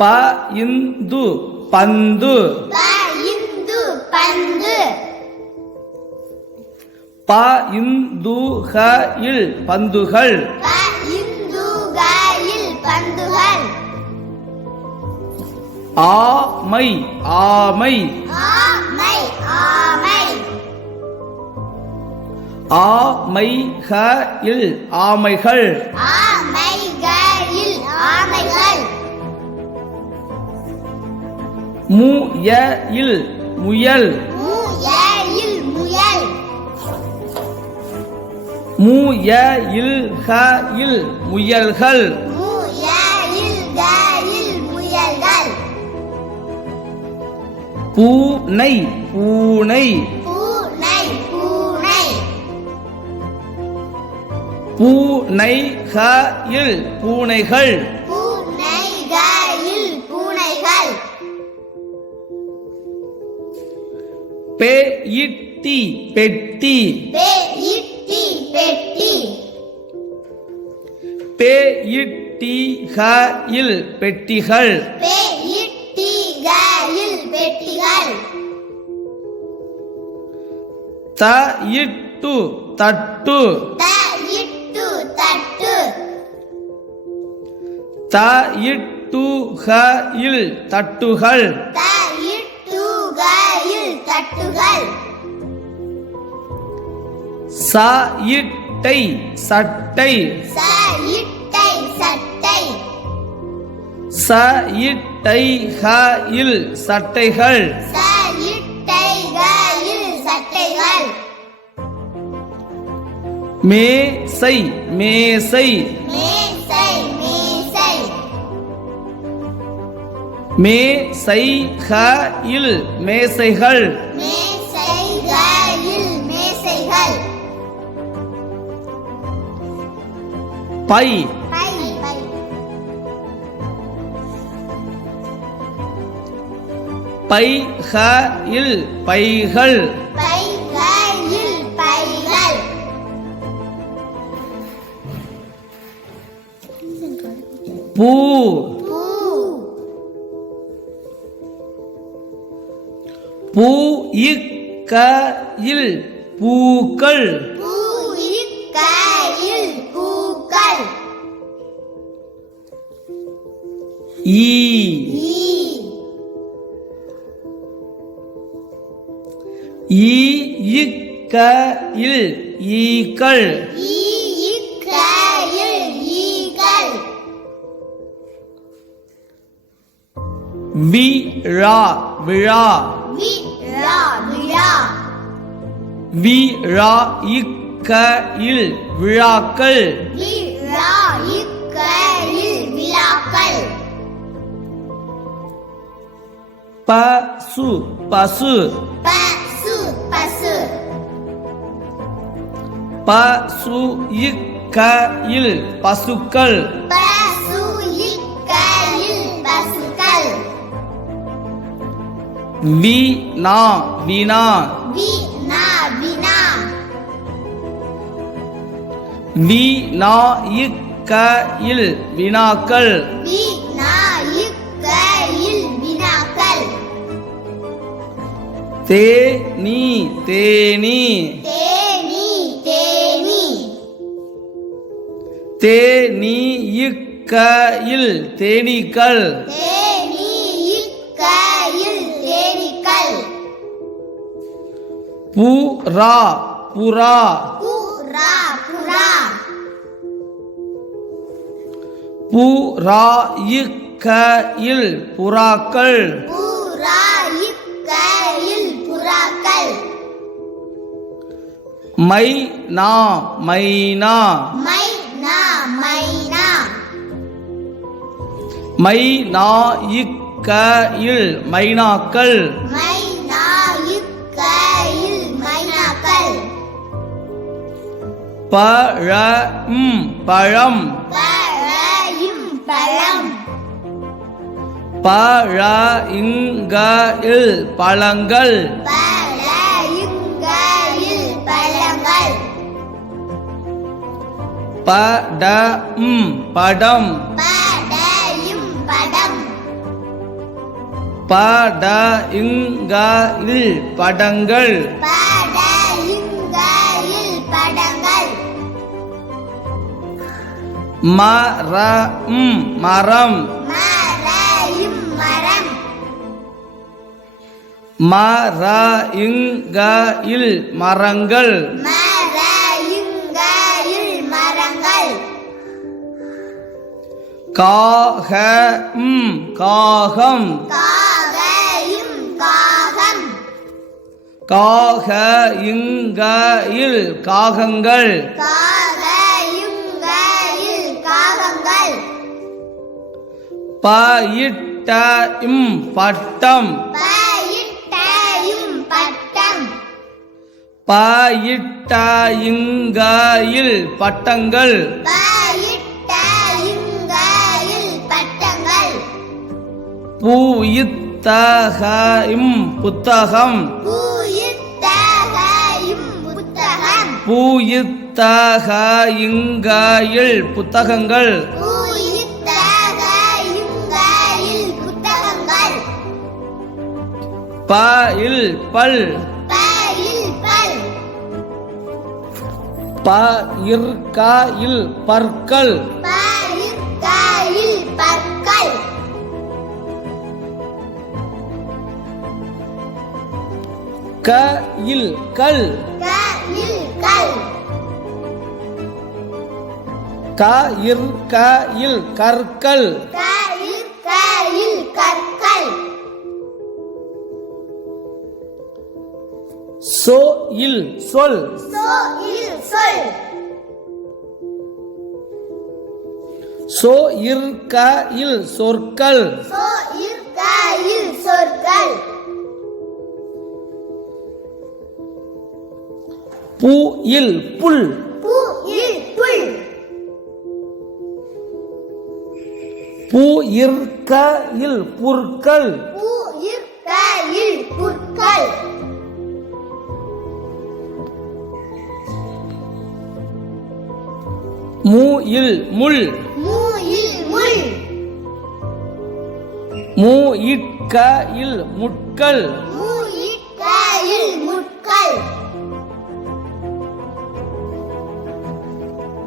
ப இந்து பந்து. ப இந்து ஹ இல் பந்துகள். ஆமை ஆமை. ஆமை ஆமை. ஆமை ஹ இல் ஆமைகள். ஆமை மு ய இல் முயல். மு ய இல் ஹ இல் முயல்கள். பூனை பூனை. பூனை ஹ இல் பூனைகள். பெட்டி பெட்டி பெட்டி பெ இட்டி ஹ இல் பெட்டிகள் பெட்டி கயில் பெட்டிகள் த இட்டு தட்டு தட்டு தட்டு த இட்டு ஹ இல் தட்டுகள் தட்டு கயில் தட்டுகள். ச இட்டை சட்டை. சட்டை சட்டை. ச இட்டை ஹ இல் சட்டைகள். சட்டை கயில் சட்டைகள். மேசை மேசை. மேசை மேசைகள். மேசைகள். பை. பை பை. பை ஹ இல் பைகள் பைகள். பூ. பூ பூ இக்க இல் பூக்கள். பூக்கள் ஈ. ஈ. ஈ இக்க இல் ஈக்கள். விழா விழா. விழா இக்க இல் விழாக்கள். பசு பசு. பசு பசு. பசு இக்க இல் பசுக்கள். பசு பசுக்கள். வினா வினா வினா வினா இக்க இல் வினாக்கள் தேனி தேனி. தேனி தேனி. தேனி இக்க இல் தேனீக்கள். புறா. புறா புறா இக்க இல் புறாக்கள். புறா இக்கையில் புறாக்கள். மைனா மைனா. மைனா இக்க இல் மைனாக்கள். பழம். பழம் பழ இங்க இல் பழங்கள். படம் படம். பட இங்க இல் படங்கள். மரம். மரம் மர இங்க இல் மரங்கள். மரங்கள் காகம். காகம். காக இங்க இல் காகங்கள். பயிட்ட இம் பட்டம் பயிட்ட இங்க இல் பட்டங்கள். பூயித்தகையும் புத்தகம். பூயித்தக இங்க இல் புத்தகங்கள். பூயித்தகையுங்க இல் புத்தகங்கள். ப இல் பல் ப இர்க இல் பற்கள். க இல் கல் கையில் கல் க இல் கற்கள். கையில் கையில் கற்கள். சோ இல் சொல். சோ இர்க இல் சொற்கள். பூ இல் புல். பூ இர்க இல் புற்கள். பூயில் கையில் புற்கள். மூ இல் முள். மூ இட்க இல் முட்கள்.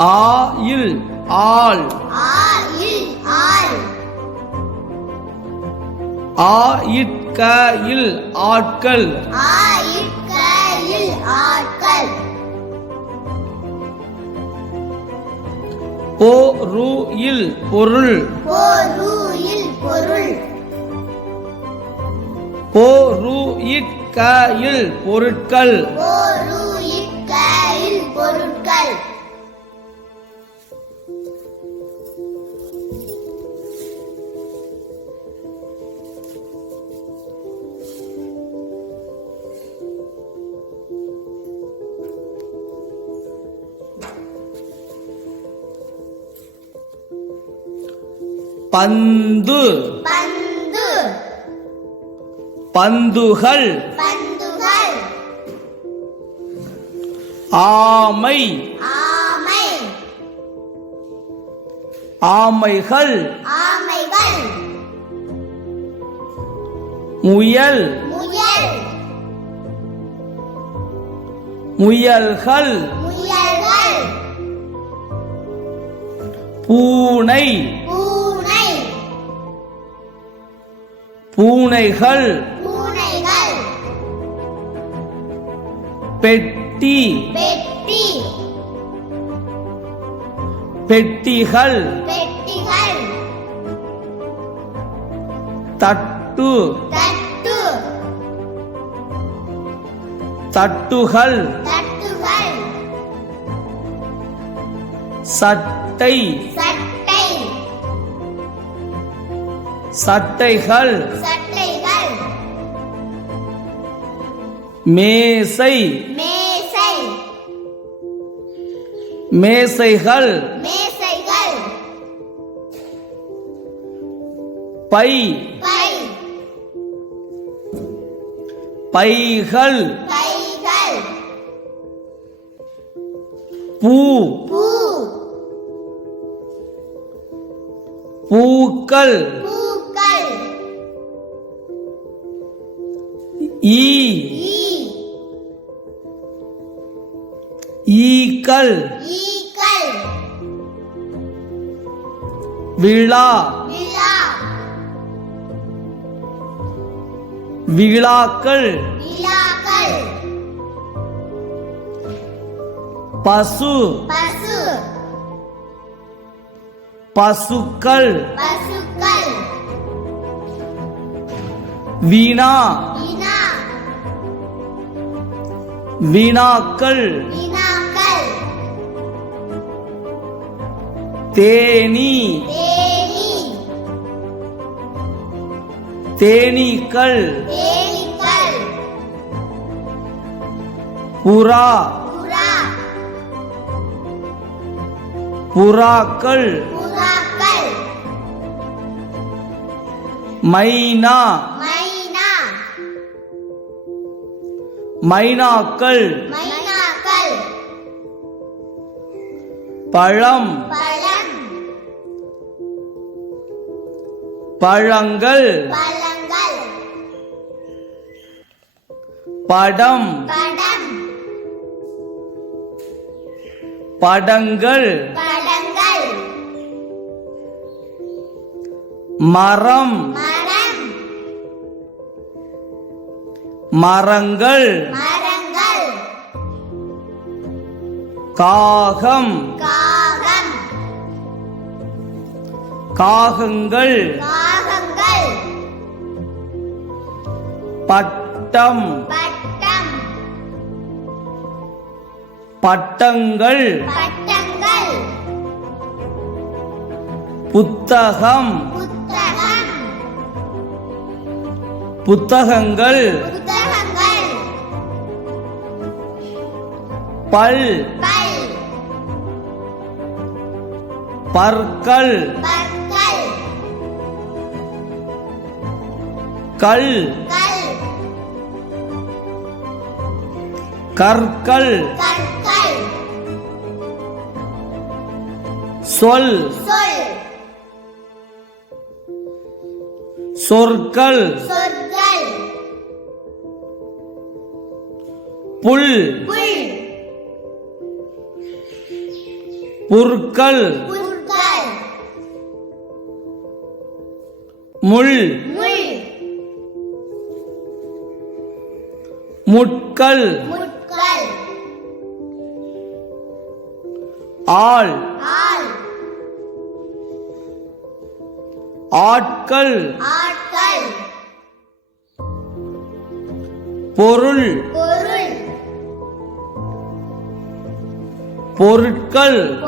ஆ இல் ஆள். ஆயில் ஆள். ஆ இட்க இல் ஆட்கள் போ ரு இல் பொருள். பொருளில் பொருள். போ ரு இட்க இல் பொருட்கள் பந்து. பந்து. பந்துகள். பந்துகள். ஆமை. ஆமை. ஆமைகள். ஆமைகள். முயல். முயல். முயல்கள். முயல்கள். பூனை. பூனைகள். பெட்டி. பெட்டி. பெட்டிகள். தட்டு. தட்டு. தட்டுகள். தட்டுகள். சட்டை. சட்டைகள். மேசை. மேசை. மேசைகள். மேசைகள். பை. பை. பைகள். பைகள். பூ. பூக்கள். ஈக்கள். விழா. விழா. விழாக்கள். பசு. பசு. பசுக்கள். பசுக்கள். வீணா. வீணாக்கள். வினாக்கள் தேனி. தேனி தேனீக்கள். புறா. புறா புறாக்கள். மைனா மைனா. மைனாக்கள். மைனாக்கள். பழம். பழம். பழங்கள். பழங்கள். படம். படம். படங்கள். படங்கள். மரம். மரம். மரங்கள். மரங்கள். காகம். காகம். காகங்கள். காகங்கள் பட்டம். பட்டம். பட்டங்கள். பட்டங்கள். புத்தகம். புத்தகம். புத்தகங்கள். புத்தகங்கள். பல். பல். பற்கள். பற்கள். கல். கற்கள். சொல். சொற்கள். புல். புற்கள். முள். முட்கள். ஆள். ஆட்கள். பொருள். பொருட்கள்.